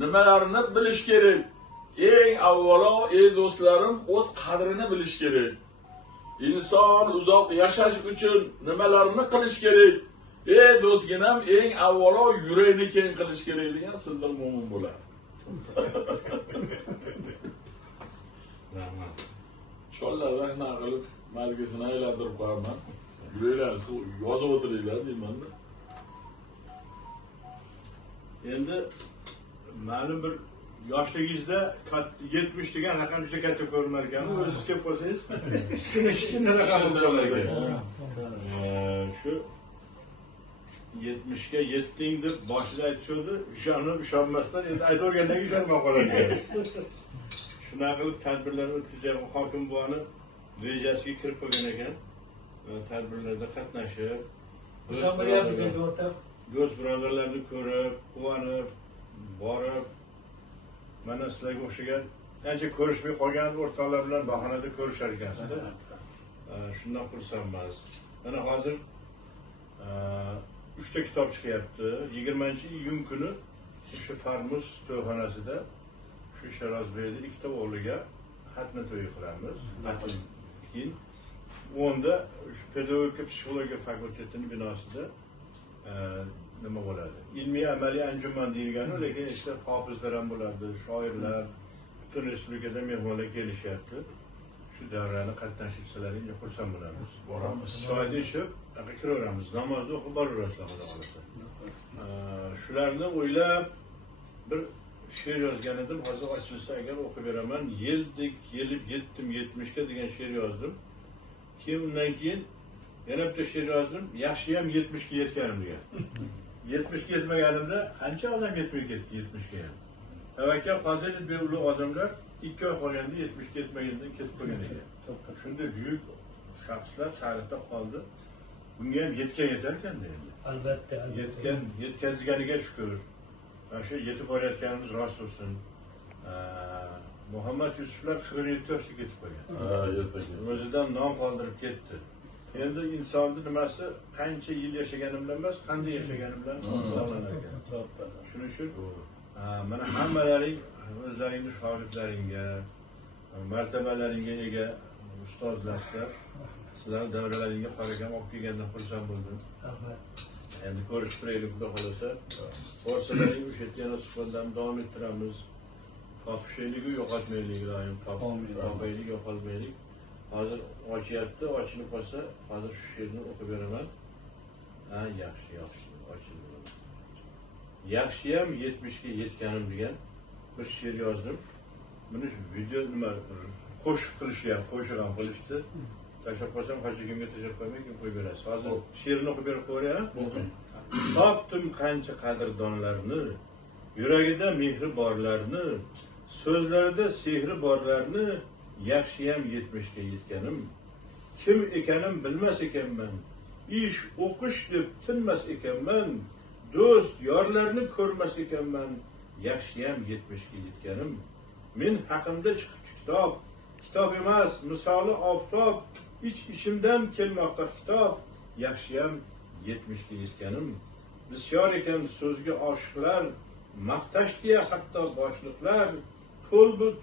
nimalarni bilish kerak? Eng avvalo, ey do'stlarim, o'z qadrini bilish kerak. Inson uzoq yashash uchun nimalarni qilish kerak? Ey do'stginam, eng avvalo yurakni keng qilish kerak degan sildir mo'min bo'ladi. Rahmat. Cho'llarda xina qilib mazgisini aylantirib qo'yaman. Yuraklaringizni yozib o'tiringlar deyman-da. Endi ma'lum bir yoshligingizda 70 degan raqam juda katta ko'rinar ekan. O'zingiz kelib qolsangiz, kichkina raqam bo'lar ekan. Shu 70 ga yetding deb boshida aytishdi, ishonmasdan endi aytavergandan keyin ishonmay qoladi. Shunaqa qilib tadbirlar o'tkazayotgan hokim buvani rejasiga kirib qolgan ekan. Tadbirlarda qatnashib, do'st birodarlarni ko'rib, quvonib, borib, mana sizlarga o'xshagan ancha ko'rishmay qolgan o'rtoqlar bilan bahonada ko'rishar ekansiz. Shundan xursandmiz. Mana hozir 3 ta kitob chiqyapti. 20-iyun kuni o'sha Farmuz to'yxonasida shu Sharozbeyda 2 ta o'g'liga xatna to'yi qilamiz. Keyin 10da shu pedagogika psixologiya fakultetining binosida nima bo'ladi? Ilmiy amaliy anjuman deyilgani, lekin işte hofizlar ham bo'ladi, shoirlar, butun respublikada mehmonlar kelishyapti. Shu davrani qatnashchilaringa xursand bo'lamiz. Boramiz. Soyda ishib, kiraveramiz. Namozni o'qib boraverasizlar, xudo xolasa. Shularni o'ylab bir she'r yozgan edim. Hozir ochilsa agar o'qib beraman. Yeldik, yelib yetdim 70 ga degan she'r yozdim. Keyin undan keyin yana bitta she'r yozdim. Yaxshiyam 70 ga yetganim degan. 70 ga yetmaganimda qancha odam yetmay ketdi 70 ga ham. Tavakkal Qodirov beulug' odamlar 2 oy qolganda 70 ga yetmagandan ketib qolgan ekan. Shunday buyuk shaxslar tarixda qoldi. Bunga ham yetgan yetar ekan-da endi. Albatta, Yetkazganiga shukr. Shu yetib borayotganimiz rost bo'lsin. Muhammad Yusuflar 47 yoshda ketib qolgan. O'zidan nom qoldirib ketdi. Endi insonni nimasi qancha yil yashagani bilan emas, qanday yashagani bilan bog'lanar ekan. Shuning uchun mana hammalaring o'zlaringni shogirdlaringga, martabalaringga ega ustozlarsizlar. Sizlar davralaringga qaragan olib kelgandan xursand bo'ldim. Rahmat. Endi ko'rishib turaylik, xudo xolasa. Forsalaring o'sha yerda yana suhbatlarni davom ettiramiz. Topishaylik, yo'qotmaylik, iloyim. Topaylik, yo'qolmaylik. Hozir ochyapti, ochilib qolsa, hozir shu she'rni o'qib beraman. Yaxshi, ochildi. Yaxshiyam 70 ga yetganim degan bir she'r yozdim. Buni video nima qo'shiq qilishyapti, qo'shiq ham qilishdi. Tashlab qo'ysam, hech kimga tashlab qo'ymay, kim qo'yib berasiz. Hozir she'rni o'qib berib qo'yay. Topdim qancha qadrdonlarni, yuragida mehri borlarni, so'zlarida sehri borlarni, yaxshiyam 70 ga yetganim. Kim ekanim bilmas ekanman, ish o'qish deb tinmas ekanman, do'st yorlarni ko'rmas ekanman, yaxshiyam 70 ga yetganim. Men haqimda chiqibdi kitob, kitob emas, misoli oftob, ishimdan kelmoqda kitob, yaxshiyam 70 ga yetganim. Bisyor ekan so'zga oshiqlar, maqtashdiya hatto boshliqlar,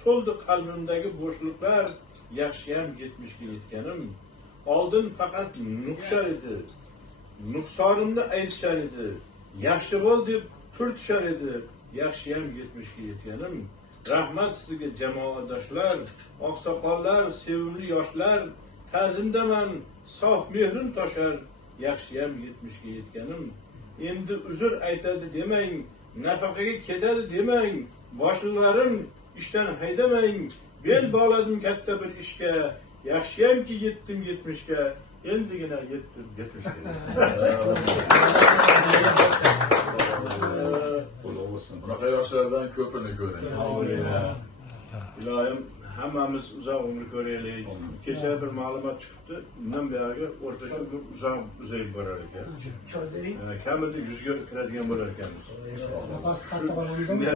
to'ldi qalbimdagi bo'shliqlar, yaxshiyam 70 ga yetganim. Oldin faqat nuqshar edi, nuqsonimni aytishar edi, yaxshi bo'l deb turtishar edi, yaxshiyam 70 ga yetganim. Rahmat sizga jamoadoshlar, oqsoqollar, sevimli yoshlar, ta'zimdaman, sof mehrim toshar, yaxshiyam 70 ga yetganim. Endi uzr aytadi demang, nafaqaga ketadi demang, boshliqlarim ishdan haydamang, bel bog'ladim katta bir ishga, yaxshiyamki yetdim 70 ga, endigina yetdim 70 ga. Bunaqa yoshlardan ko'pini ko'ring. Iloyim hammamiz uzoq umr ko'raylik. Kecha bir ma'lumot chiqibdi, bundan buyog'i o'rtacha uzayib borar ekan. Kamida 100 ga kiradigan bo'lar ekanmiz.